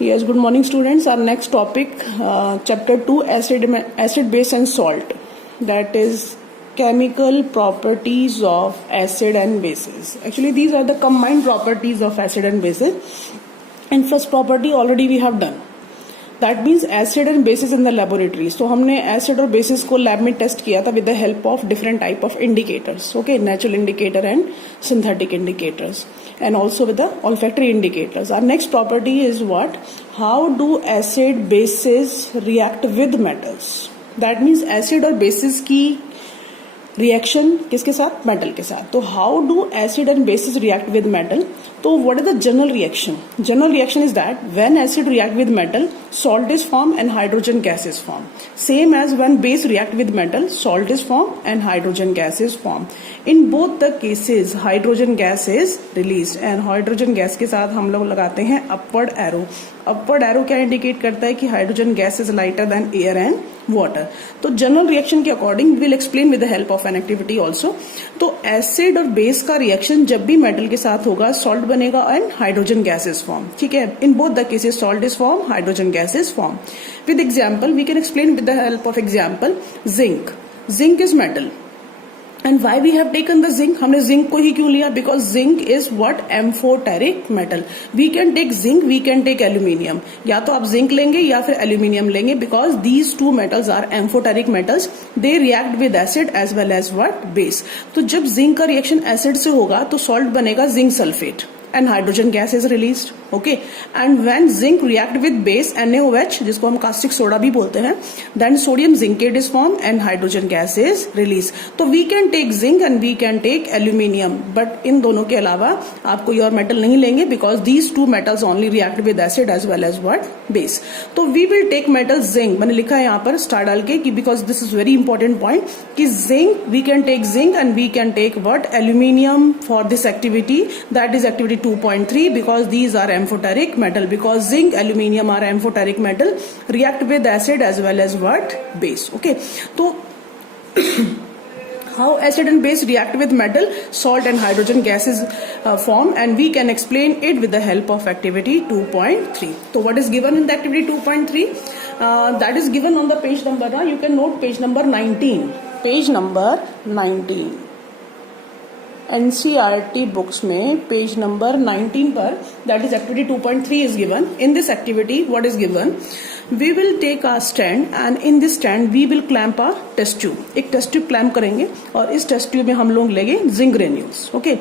Yes, good morning students. Our next topic, chapter 2, acid, base and salt. That is chemical properties of acid and bases. Actually, these are the combined properties of acid and bases. And first property already we have done. That means acid and bases in the laboratory. So हमने acid और bases को lab में test किया था with the help of different type of indicators. Okay, natural indicator and synthetic indicators. And also with the olfactory indicators. Our next property is what? How do acid bases react with metals? That means acid और bases की reaction किसके साथ? Metal के साथ. तो how do acid and bases react with metal? तो what is the general reaction? General reaction is that when acid react with metal, salt is formed and hydrogen gas is formed. Same as when base react with metal, salt is formed and hydrogen gas is formed. In both the cases, hydrogen gas is released and hydrogen gas के साथ हम लोग लगाते हैं upward arrow. Upward arrow क्या indicate करता है कि hydrogen gas is lighter than air and water. तो जनरल रिएक्शन के according will explain with the help of an activity also. तो एसिड और बेस का रिएक्शन जब भी मेटल के साथ होगा, सॉल्ट बनेगा and hydrogen gas is form. ठीक है, in both the cases salt is form, hydrogen gas is formed. With example, we can explain with the help of example. Zinc. Zinc is metal. And why we have taken the zinc? हमने zinc को ही क्यों लिया? Because zinc is what? Amphoteric metal. We can take zinc, we can take aluminium. या तो आप zinc लेंगे या फिर aluminium लेंगे because these two metals are amphoteric metals. They react with acid as well as what? Base. तो जब zinc का reaction acid से होगा तो salt बनेगा zinc sulfate. And hydrogen gas is released. Okay, and when zinc react with base NaOH, जिसको हम caustic soda भी बोलते हैं, then sodium zincate is formed and hydrogen gas is released. तो we can take zinc and we can take aluminium, but इन दोनों के अलावा आप कोई और metal नहीं लेंगे because these two metals only react with acid as well as what? Base. तो we will take metal zinc. मैंने लिखा है यहाँ पर स्टार डाल के कि because this is very important point कि zinc we can take zinc and we can take what? Aluminium for this activity. That is activity 2.3 because these are amphoteric metal because zinc, aluminium are amphoteric metal react with acid as well as what? Base. Okay, so how acid and base react with metal, salt and hydrogen gases form, and we can explain it with the help of activity 2.3. So what is given in the activity 2.3? That is given on the page number. You can note page number 19. Page number 19. NCERT books में page number 19 पर that is activity 2.3 is given. In this activity what is given? We will take a stand and in this stand we will clamp a test tube. एक test tube clamp करेंगे और इस test tube में हम लोग लेंगे zinc granules. Okay,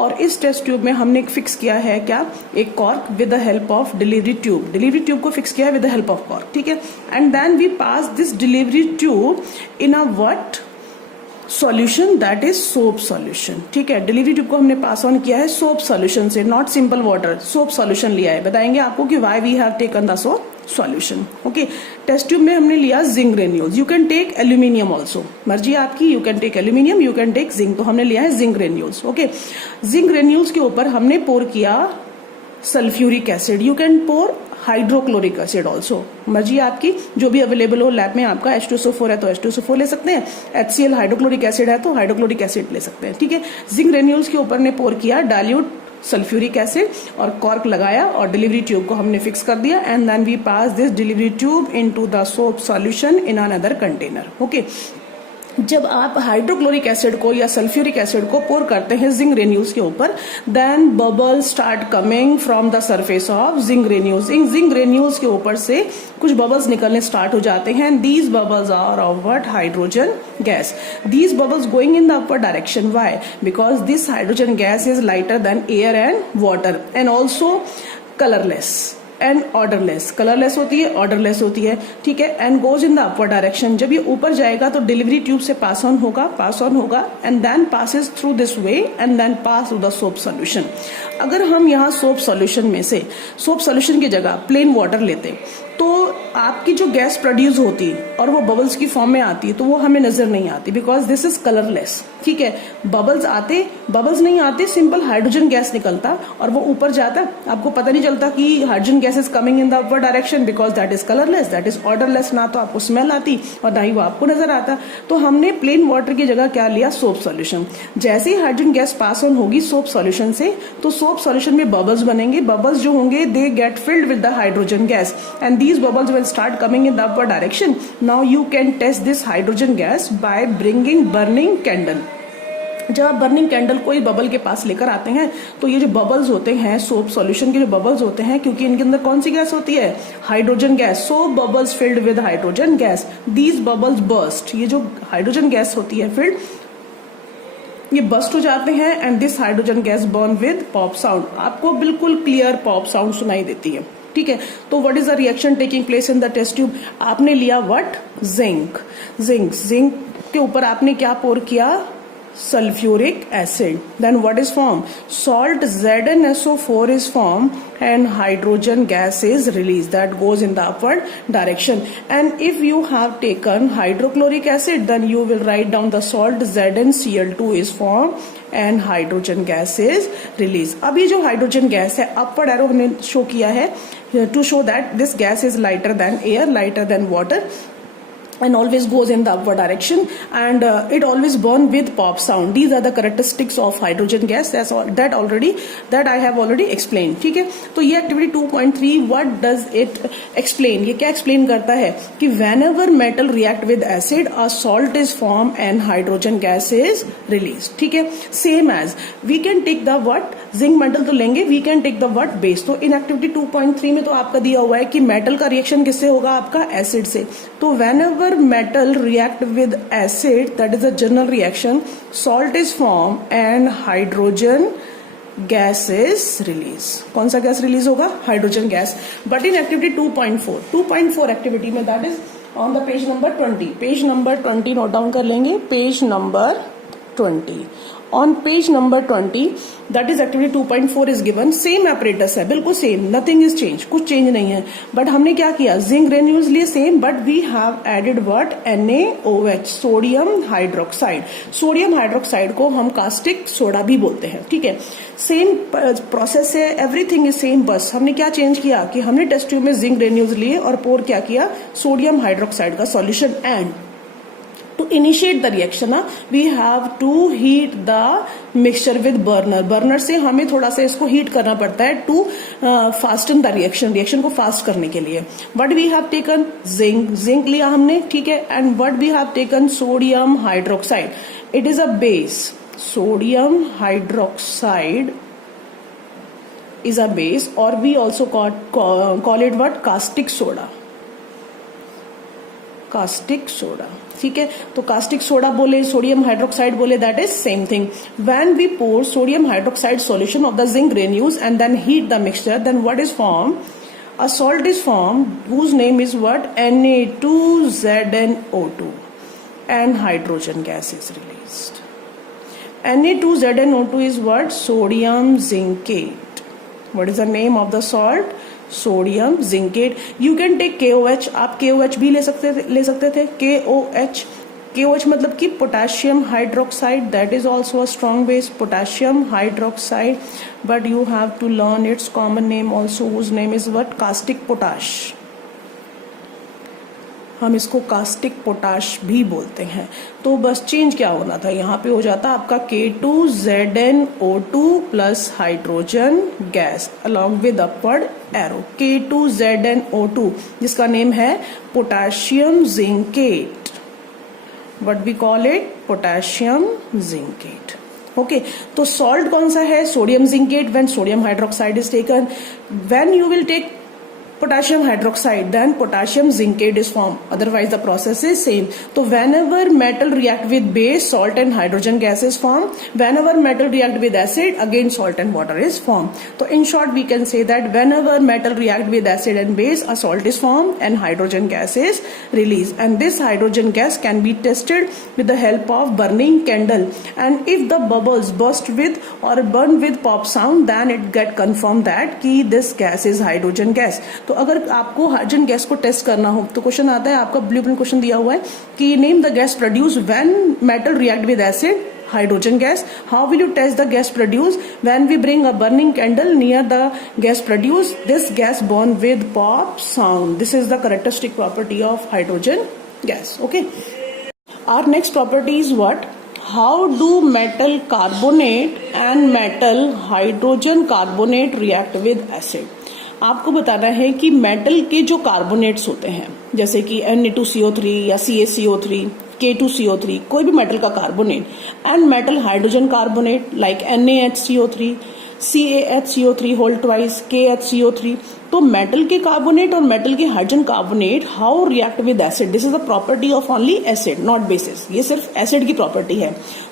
और इस test tube में हमने fix किया है क्या? एक cork with the help of delivery tube. Delivery tube को fix किया है with the help of cork. ठीक है, and then we pass this delivery tube in a what? Solution that is soap solution. ठीक है, डिलीवरी ट्यूब को हमने pass on किया है सोप सॉल्यूशन से, not simple water, soap solution लिया है. बताएंगे आपको कि why we have taken the soap solution. Okay, test tube में हमने लिया zinc granules. You can take aluminium also, मर्जी आपकी. You can take aluminium, you can take zinc. तो हमने लिया है zinc granules. Okay, zinc granules के ऊपर हमने पोर किया sulphuric acid. You can pour hydrochloric acid also, मर्जी आपकी. जो भी अवेलेबल हो लैब में, आपका H2SO4 है तो H2SO4 ले सकते हैं, HCl हाइड्रोक्लोरिक एसिड है तो हाइड्रोक्लोरिक एसिड ले सकते हैं. ठीक है, जिंक ग्रेन्यूल्स के ऊपर ने पोर किया डाइल्यूट सल्फ्यूरिक एसिड और कॉर्क लगाया और डिलीवरी ट्यूब को हमने फिक्स कर दिया and then we pass this delivery tube into the soap solution in another container. Okay, जब आप हाइड्रोक्लोरिक एसिड को या सल्फ्यूरिक एसिड को पोर करते हैं जिंक ग्रेन्यूल्स के ऊपर, then bubbles start coming from the surface of zinc granules. इन जिंक ग्रेन्यूल्स के ऊपर से कुछ बबल्स निकलने स्टार्ट हो जाते हैं. These bubbles are of what? Hydrogen gas. These bubbles going in the upper direction. Why? Because this hydrogen gas is lighter than air and water and also colourless and odourless. Colourless होती है, odourless होती है. ठीक है, and goes in the upward direction. जब ये ऊपर जाएगा तो डिलीवरी ट्यूब से पास ऑन होगा and then passes through this way and then pass through the soap solution. अगर हम यहाँ सोप सॉल्यूशन में से सोप सॉल्यूशन की जगह प्लेन वाटर लेते तो आपकी जो गैस प्रोड्यूस होती और वो बबल्स की फॉर्म में आती है तो वो हमें नजर नहीं आती, बिकॉज दिस इज कलरलेस। ठीक है, बबल्स नहीं आते, सिंपल हाइड्रोजन गैस निकलता और वो ऊपर जाता, आपको पता नहीं चलता कि hydrogen gas is coming in the upward direction, because that is colourless, that is odourless. ना तो आपको स्मेल आती और ना ही वो आपको नजर आता। तो हमने प्लेन वाटर की जगह क्या लिया, सोप सॉल्यूशन। जैसे ही हाइड्रोजन गैस पास ऑन होगी सोप सॉल्यूशन से, तो सोप सॉल्यूशन में बबल्स बनेंगे। बबल्स जो होंगे they get filled with the hydrogen gas and these bubbles will start coming in the upward direction. Now you can test this hydrogen gas by bringing burning candle. जब आप burning candle कोई bubble के पास लेकर आते हैं तो ये जो बबल्स होते हैं, सोप सॉल्यूशन के जो बबल्स होते हैं, क्योंकि इनके अंदर कौन सी गैस होती है, hydrogen gas, soap bubbles filled with hydrogen gas, these bubbles burst. ये जो हाइड्रोजन गैस होती है फिल्ड, ये बस्ट हो जाते हैं and this hydrogen gas burn with pop sound. आपको बिल्कुल क्लियर पॉप साउंड सुनाई देती है। ठीक है, तो what is the reaction taking place in the test tube? आपने लिया व्हाट, जिंक के ऊपर आपने क्या पोर किया, sulfuric acid. Then what is formed? Salt ZnSO4 is formed and hydrogen gas is released, that goes in the upward direction. And if you have taken hydrochloric acid, then you will write down the salt ZnCl2 is formed and hydrogen gas is released. अब ये जो hydrogen gas है, upward arrow हमने show किया है to show that this gas is lighter than air, lighter than water, and always goes in the upward direction, and it always burn with pop sound. These are the characteristics of hydrogen gas. That's all, that I have already explained. ठीक है, तो ये activity 2.3 what does it explain? ये क्या explain करता है कि whenever metal react with acid, a salt is formed and hydrogen gas is released. ठीक है, same as we can take the what, zinc metal तो लेंगे, we can take the what, base. तो इन एक्टिविटी 2.3 में तो आपका दिया हुआ है कि मेटल का रिएक्शन किससे होगा, आपका एसिड से। तो whenever metal react with acid, that is a general reaction, salt is formed and hydrogen gas is released. कौन सा गैस रिलीज होगा, hydrogen gas. But in activity 2.4 activity में, that is on the page number 20, page number 20 note down कर लेंगे, page number 20। On page number 20 that is activity 2.4 is given. Same apparatus है, बिल्कुल same, nothing is change, कुछ change नहीं है। But हमने क्या किया, जिंक ग्रेन्यूल्स लिए same, but we have added what, NaOH, sodium hydroxide. Sodium hydroxide को हम कास्टिक सोडा भी बोलते हैं। ठीक है, सेम प्रोसेस है, एवरीथिंग इज सेम, बस हमने क्या चेंज किया कि हमने टेस्ट ट्यूब में जिंक ग्रेन्यूल्स लिए और पोर क्या किया, सोडियम हाइड्रोक्साइड का solution. And to initiate the reaction, we have to heat the mixture with burner से हमें थोड़ा सा इसको हीट करना पड़ता है to fasten the reaction को फास्ट करने के लिए। What we have taken, zinc लिया हमने, ठीक है, and what we have taken, sodium hydroxide, it is a base, sodium hydroxide is a base, or we also call it what, caustic soda। ठीक है, तो कास्टिक सोडा बोले, sodium hydroxide बोले, that is same thing. When we pour sodium hydroxide solution of the zinc granules and then heat the mixture, then what is form, a salt is form whose name is what, Na2ZnO2 and hydrogen gas is released. Na2ZnO2 is what, sodium zincate. What is the name of the salt, sodium zincate. You can take KOH, आप KOH भी ले सकते थे। KOH मतलब कि potassium hydroxide, that is also a strong base, potassium hydroxide, but you have to learn its common name also, whose name is what, caustic potash. हम इसको caustic potash भी बोलते हैं। तो बस चेंज क्या होना था, यहाँ पे हो जाता आपका K2ZnO2 plus hydrogen gas along with upward arrow, K2ZnO2 जिसका नेम है potassium zincate, what we call it, potassium zincate. Okay, तो सॉल्ट कौन सा है, sodium zincate. When sodium hydroxide is taken, when you will take potassium hydroxide, then potassium zincate is formed, otherwise the process is same. So whenever metal react with base, salt and hydrogen gas is formed. Whenever metal react with acid, again salt and water is formed. So in short we can say that whenever metal react with acid and base, a salt is formed and hydrogen gas is released, and this hydrogen gas can be tested with the help of burning candle, and if the bubbles burst with or burn with pop sound, then it get confirmed that ki this gas is hydrogen gas. तो अगर आपको hydrogen gas को test करना हो तो question आता है, आपका ब्लूप्रिंट क्वेश्चन दिया हुआ है कि name the gas produce when metal react with acid hydrogen gas. How will you test the gas produced? When we bring a burning candle near the gas produced, this gas burn with pop sound. This is the characteristic property of hydrogen gas. Okay. Our next property is what? How do metal carbonate and metal hydrogen carbonate react with acid? आपको बताना है कि metal के जो carbonates होते हैं जैसे कि Na2CO3 या CaCO3, K2CO3, कोई भी मेटल का carbonate and metal hydrogen carbonate like NaHCO3, CaHCO3 whole twice, KHCO3, तो मेटल के कार्बोनेट और मेटल के hydrogen carbonate how react with acid. This is the property of only acid, not bases. ये सिर्फ acid की property है.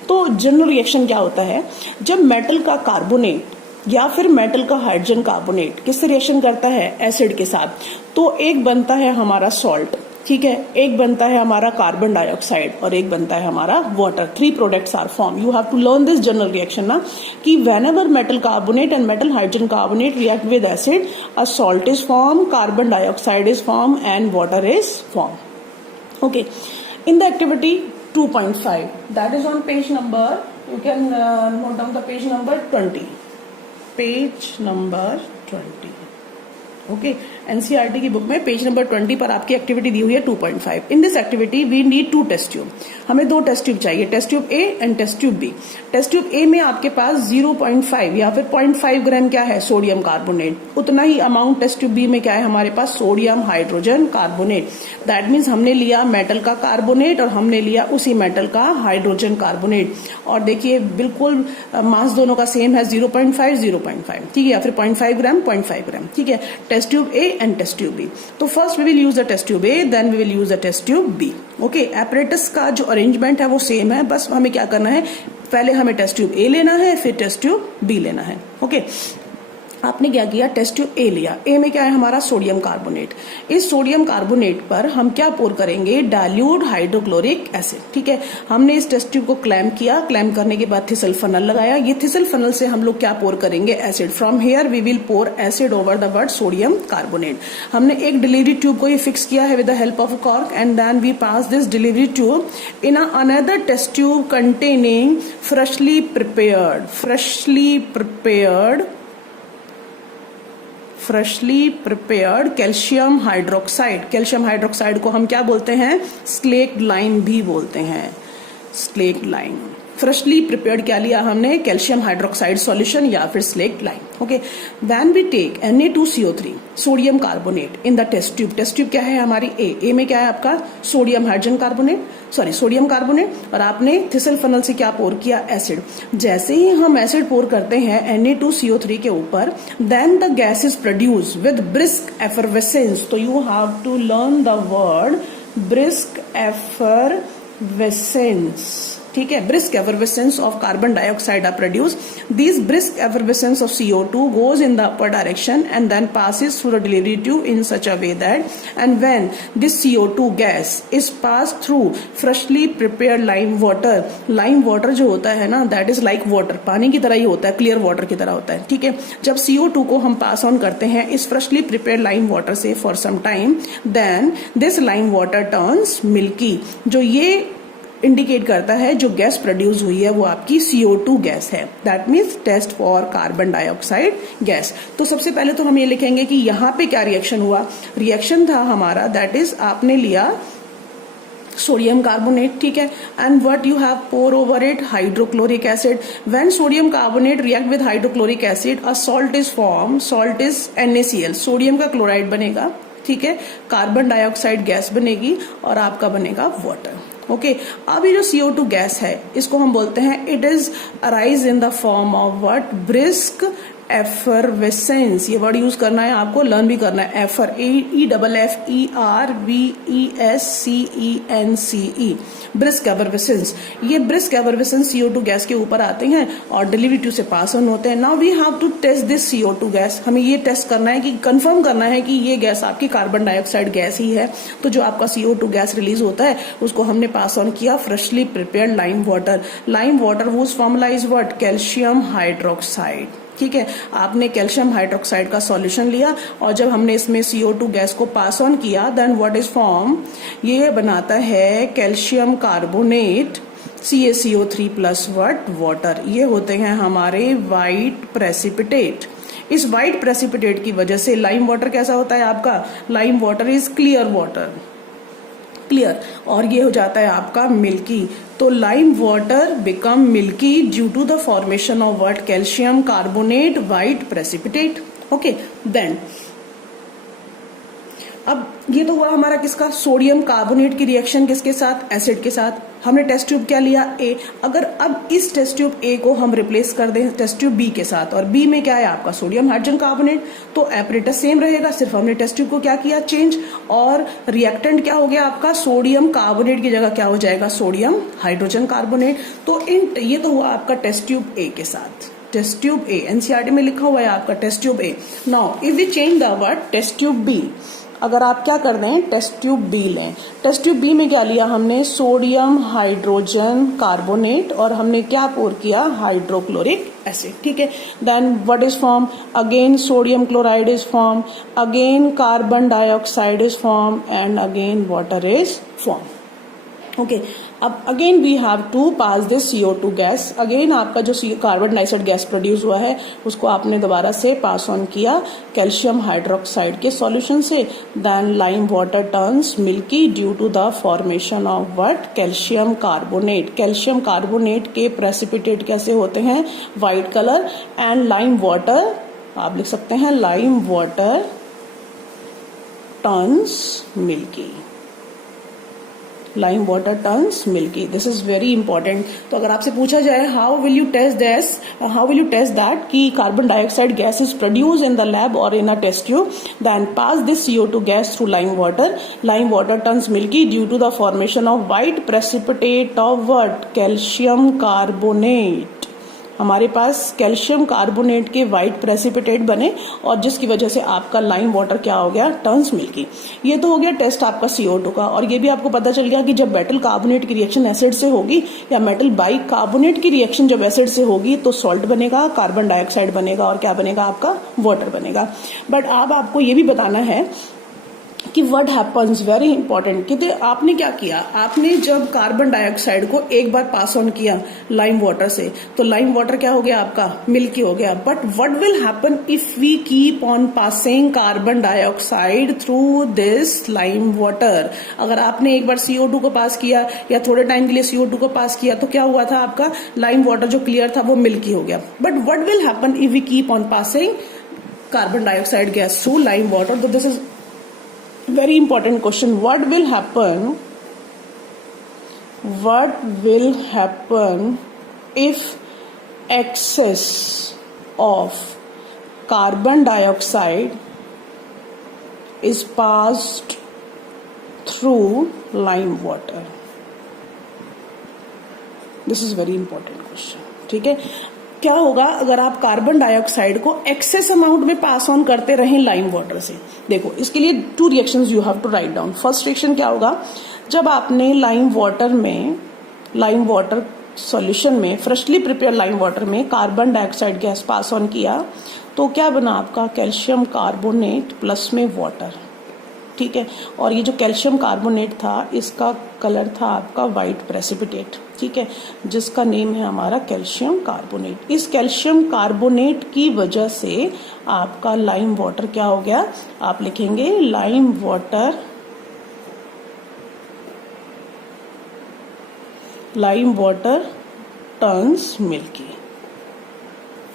तो general reaction क्या होता है, जब मेटल का कार्बोनेट या फिर मेटल का हाइड्रोजन कार्बोनेट किससे रिएक्शन करता है, एसिड के साथ, तो एक बनता है हमारा सॉल्ट, ठीक है, एक बनता है हमारा कार्बन डाइऑक्साइड और एक बनता है हमारा water. 3 products are form. You have to learn this general reaction ना, कि whenever metal carbonate and metal hydrogen carbonate react with acid, a salt is form, carbon dioxide is form and water is form. Okay, in the activity 2.5 that is on page number, you can note down the page number 20. Page number 20. Okay, NCERT की book में page number 20 पर आपकी activity दी हुई है 2.5. In this activity we need 2 test tube. हमें 2 test tube चाहिए, test tube A and test tube B. Test tube A में आपके पास 0.5 या फिर 0.5 ग्राम क्या है, सोडियम कार्बोनेट. उतना ही अमाउंट टेस्ट ट्यूब बी में क्या है हमारे पास, sodium hydrogen carbonate. That means हमने लिया मेटल का कार्बोनेट और हमने लिया उसी मेटल का हाइड्रोजन कार्बोनेट. और देखिए बिल्कुल मास दोनों का सेम है, 0.5 0.5, ठीक है, या फिर 0.5 ग्राम 0.5 ग्राम, ठीक है. Test tube A and test tube B. तो first we will use the test tube A, then we will use the test tube B. Okay, apparatus का जो अरेंजमेंट है वो सेम है, बस हमें क्या करना है, पहले हमें टेस्ट ट्यूब ए लेना है, फिर टेस्ट ट्यूब बी लेना है. ओके, आपने क्या किया, टेस्ट ट्यूब ए लिया. ए में क्या है हमारा, सोडियम कार्बोनेट. इस सोडियम कार्बोनेट पर हम क्या पोर करेंगे, डाइल्यूट हाइड्रोक्लोरिक एसिड. ठीक है, हमने इस टेस्ट ट्यूब को क्लैम्प किया. क्लैम्प करने के बाद थिसल फनल लगाया. ये थिसल फनल से हम लोग क्या पोर करेंगे, acid. From here we will pour acid over the word sodium carbonate. हमने एक डिलीवरी ट्यूब को ये फिक्स किया है with the help of a cork and then we pass this delivery tube in another test tube containing freshly prepared calcium hydroxide. Calcium hydroxide को हम क्या बोलते हैं, स्लेक्ड लाइम भी बोलते हैं, स्लेक्ड लाइम. फ्रेशली प्रिपेयर्ड क्या लिया हमने, कैल्शियम हाइड्रोक्साइड सॉल्यूशन या फिर slaked lime. Okay, then we take Na2CO3 sodium carbonate in the test tube. Test tube क्या है हमारी, ए में क्या है आपका, sodium hydrogen carbonate, sodium carbonate, और आपने थिसल फनल से क्या पोर किया, एसिड. जैसे ही हम एसिड पोर करते हैं Na2CO3 के ऊपर, then the gas is produce with brisk effervescence. तो you have to learn the word brisk effervescence. ठीक है, brisk effervescence of carbon dioxide are produced. These brisk effervescence of CO2 goes in the upper direction and then passes through the delivery tube in such a way that, and when this CO2 gas is passed through freshly prepared lime water जो होता है ना, that is like water, पानी की तरह ही होता है, clear water की तरह होता है. ठीक है, जब CO2 को हम पास ऑन करते हैं इस freshly prepared lime water से for some time, then this lime water turns milky. जो ये इंडिकेट करता है जो गैस प्रोड्यूस हुई है वो आपकी CO2 गैस है. That means test for carbon dioxide gas. तो सबसे पहले तो हम ये लिखेंगे कि यहाँ पे क्या रिएक्शन हुआ. रिएक्शन था हमारा, दैट इज आपने लिया सोडियम कार्बोनेट, ठीक है, and what you have pour over it, hydrochloric acid. When sodium carbonate react with hydrochloric acid, a salt is form. Salt is NaCl, sodium का क्लोराइड बनेगा, ठीक है, कार्बन डाइऑक्साइड गैस बनेगी और आपका बनेगा वाटर. ओके, अब ये जो CO2 गैस है इसको हम बोलते हैं, it is arise in the form of what, brisk effervescence. ये वर्ड यूज करना है आपको, लर्न भी करना है. एफर, EFFERVESCENCE, ब्रिस्क एफरवेसेंस. ये ब्रिस्क एफरवेसेंस CO2 गैस के ऊपर आते हैं और डिलीवरी ट्यूब से पास ऑन होते हैं. Now we have to test this CO2 gas. हमें ये टेस्ट करना है कि कंफर्म करना है कि ये गैस आपकी कार्बन डाइऑक्साइड गैस ही है. तो जो आपका CO2 गैस रिलीज होता है उसको हमने पास ऑन किया freshly prepared lime water. Lime water whose formula is what, calcium hydroxide. ठीक है, आपने कैल्शियम हाइड्रोक्साइड का सॉल्यूशन लिया और जब हमने इसमें CO2 गैस को पास ऑन किया, देन व्हाट इज फॉर्म, ये बनाता है calcium carbonate CaCO3 plus water. ये होते हैं हमारे वाइट प्रेसिपिटेट। इस वाइट प्रेसिपिटेट की वजह से लाइम वाटर कैसा होता है आपका, lime water is clear water, clear, और ये हो जाता है आपका मिल्की। तो lime water become milky due to the formation of what, calcium carbonate white precipitate. Okay, then अब ये तो हुआ हमारा किसका, सोडियम कार्बोनेट की रिएक्शन किसके साथ, एसिड के साथ। हमने टेस्ट ट्यूब क्या लिया, ए। अगर अब इस टेस्ट ट्यूब ए को हम रिप्लेस कर दें टेस्ट ट्यूब बी के साथ, और बी में क्या है आपका सोडियम हाइड्रोजन कार्बोनेट, तो एपरेटस सेम रहेगा, सिर्फ हमने टेस्ट ट्यूब को क्या किया, चेंज, और रिएक्टेंट क्या हो गया आपका, सोडियम कार्बोनेट की जगह क्या हो जाएगा, सोडियम हाइड्रोजन कार्बोनेट। तो ये तो हुआ आपका टेस्ट ट्यूब ए के साथ, टेस्ट ट्यूब ए, एनसीईआरटी में लिखा हुआ है आपका test tube A. Now if we change the word test tube B, अगर आप क्या कर दें, टेस्ट ट्यूब बी लें, टेस्ट ट्यूब बी में क्या लिया हमने, सोडियम हाइड्रोजन कार्बोनेट, और हमने क्या पोर किया, हाइड्रोक्लोरिक एसिड। ठीक है, then what is form, again sodium chloride is form, again carbon dioxide is form, and again water is form. Okay, अब again we have to pass this CO2 gas, again आपका जो carbon dioxide gas produce हुआ है उसको आपने दोबारा से pass on किया कैल्शियम हाइड्रोक्साइड के सॉल्यूशन से, then lime water turns milky due to the formation of what, calcium carbonate. Calcium carbonate के प्रेसिपिटेट कैसे होते हैं, white colour, and lime water आप लिख सकते हैं, lime water turns milky, lime water turns milky. This is very important. तो अगर आपसे पूछा जाए how will you test this, how will you test that कि carbon dioxide gas is produce in the lab और in a test tube, then pass this CO2 gas through lime water turns milky due to the formation of white precipitate of what, calcium carbonate. हमारे पास calcium carbonate के white precipitate बने और जिसकी वजह से आपका लाइम वाटर क्या हो गया, टर्न्स मिल्की। ये तो हो गया टेस्ट आपका CO2 का, और ये भी आपको पता चल गया कि जब मेटल कार्बोनेट की रिएक्शन एसिड से होगी या मेटल बाई कार्बोनेट की रिएक्शन जब एसिड से होगी तो सॉल्ट बनेगा, कार्बन डाइऑक्साइड बनेगा, और क्या बनेगा आपका, वाटर बनेगा। बट अब आपको ये भी बताना है कि व्हाट हैपन्स, वेरी इंपॉर्टेंट, कि आपने क्या किया, आपने जब कार्बन डाइऑक्साइड को एक बार पास ऑन किया लाइम वाटर से, तो लाइम वाटर क्या हो गया आपका, मिल्की हो गया। But what will happen if we keep on passing carbon dioxide through this lime water. अगर आपने एक बार CO2 को पास किया या थोड़े टाइम के लिए CO2 को पास किया तो क्या हुआ था आपका, लाइम वाटर जो क्लियर था वो मिल्की हो गया। But what will happen if we keep on passing carbon dioxide gas through lime water. तो this is very important question. What will happen if excess of carbon dioxide is passed through lime water? This is very important question. ठीक है, क्या होगा अगर आप carbon dioxide को excess amount में pass on करते रहें लाइम वाटर से। देखो, इसके लिए 2 reactions you have to write down. First reaction क्या होगा, जब आपने लाइम वाटर सॉल्यूशन में, फ्रेशली प्रिपेयर लाइम वाटर में carbon dioxide gas pass on किया तो क्या बना आपका, कैल्शियम कार्बोनेट प्लस में वाटर। ठीक है, और ये जो कैल्शियम कार्बोनेट था इसका कलर था आपका व्हाइट प्रेसिपिटेट। ठीक है, जिसका नेम है हमारा कैल्शियम कार्बोनेट। इस कैल्शियम कार्बोनेट की वजह से आपका लाइम वाटर क्या हो गया, आप लिखेंगे लाइम वाटर टर्न्स मिल्की।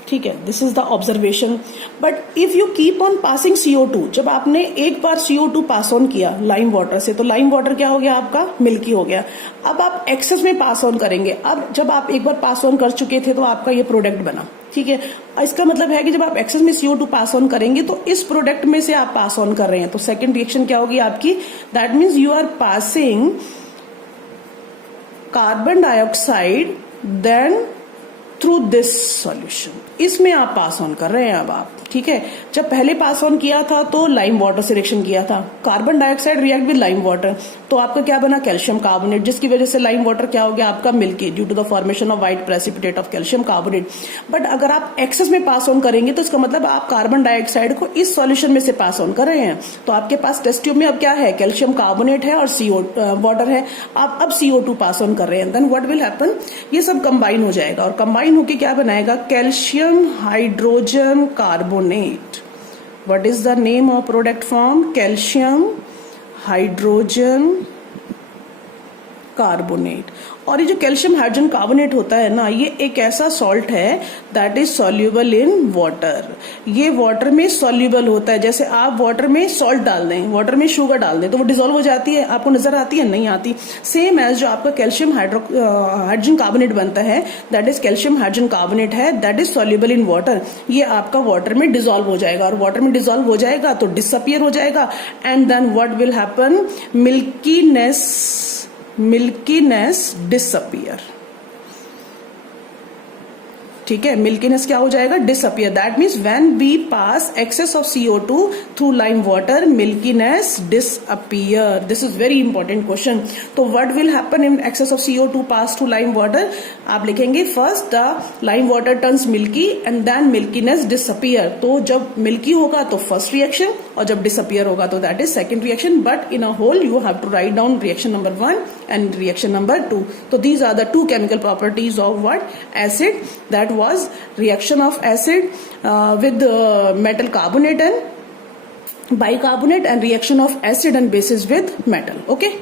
ठीक है, this is the observation. But if you keep on passing CO2, जब आपने एक बार CO2 पास ऑन किया लाइम वाटर से तो लाइम वाटर क्या हो गया आपका, मिल्की हो गया। अब आप एक्सेस में पास ऑन करेंगे। अब जब आप एक बार पास ऑन कर चुके थे तो आपका ये प्रोडक्ट बना। ठीक है, इसका मतलब है कि जब आप एक्सेस में CO2 पास ऑन करेंगे तो इस प्रोडक्ट में से आप पास ऑन कर रहे हैं, तो सेकेंड रिएक्शन क्या होगी आपकी, that means you are passing carbon dioxide then through this solution, इसमें आप पास ऑन कर रहे हैं अब आप, ठीक है। जब पहले पास ऑन किया था तो लाइम वाटर से रिएक्शन किया था, carbon dioxide react with lime water, तो आपका क्या बना, कैल्शियम कार्बोनेट, जिसकी वजह से लाइम वाटर क्या हो गया आपका, milky, due to the formation of white precipitate of calcium carbonate. But अगर आप एक्सेस में पास ऑन करेंगे तो इसका मतलब आप कार्बन डाइऑक्साइड को इस सॉल्यूशन में से पास ऑन कर रहे हैं, तो आपके पास टेस्ट ट्यूब में अब क्या है, कैल्शियम कार्बोनेट है और वाटर है, आप अब CO2 पास ऑन कर रहे हैं, देन व्हाट विल हैपन, ये सब कंबाइन हो जाएगा और कंबाइन होके क्या बनाएगा, calcium hydrogen carbonate. What is the name of product form, calcium hydrogen carbonate. और ये जो कैल्शियम हाइड्रोजन कार्बोनेट होता है ना, ये एक ऐसा सॉल्ट है that is soluble in water, ये वाटर में सॉल्यूबल होता है। जैसे आप वाटर में सॉल्ट डाल दें, वाटर में शुगर डाल दें तो वो डिसॉल्व हो जाती है, आपको नजर आती है, नहीं आती। सेम एज जो आपका कैल्शियम हाइड्रोजन कार्बोनेट बनता है, that is calcium hydrogen carbonate है, that is soluble in water, ये आपका वाटर में डिसॉल्व हो जाएगा और वाटर में डिसॉल्व हो जाएगा तो डिसअपियर हो जाएगा, and then what will happen, milkiness disappear, ठीक है, मिल्कीनेस क्या हो जाएगा, disappear. That means when we pass excess of CO2 through lime water, milkiness disappear. This is very important question. तो what will happen in excess of CO2 pass through lime water, आप लिखेंगे first the lime water turns milky and then milkiness disappear. तो जब milky होगा तो first reaction और जब disappear होगा तो that is second reaction, but in a whole you have to write down reaction number 1 and reaction number 2. So these are the two chemical properties of what, acid, that was reaction of acid with metal carbonate and bicarbonate, and reaction of acid and bases with metal. Okay.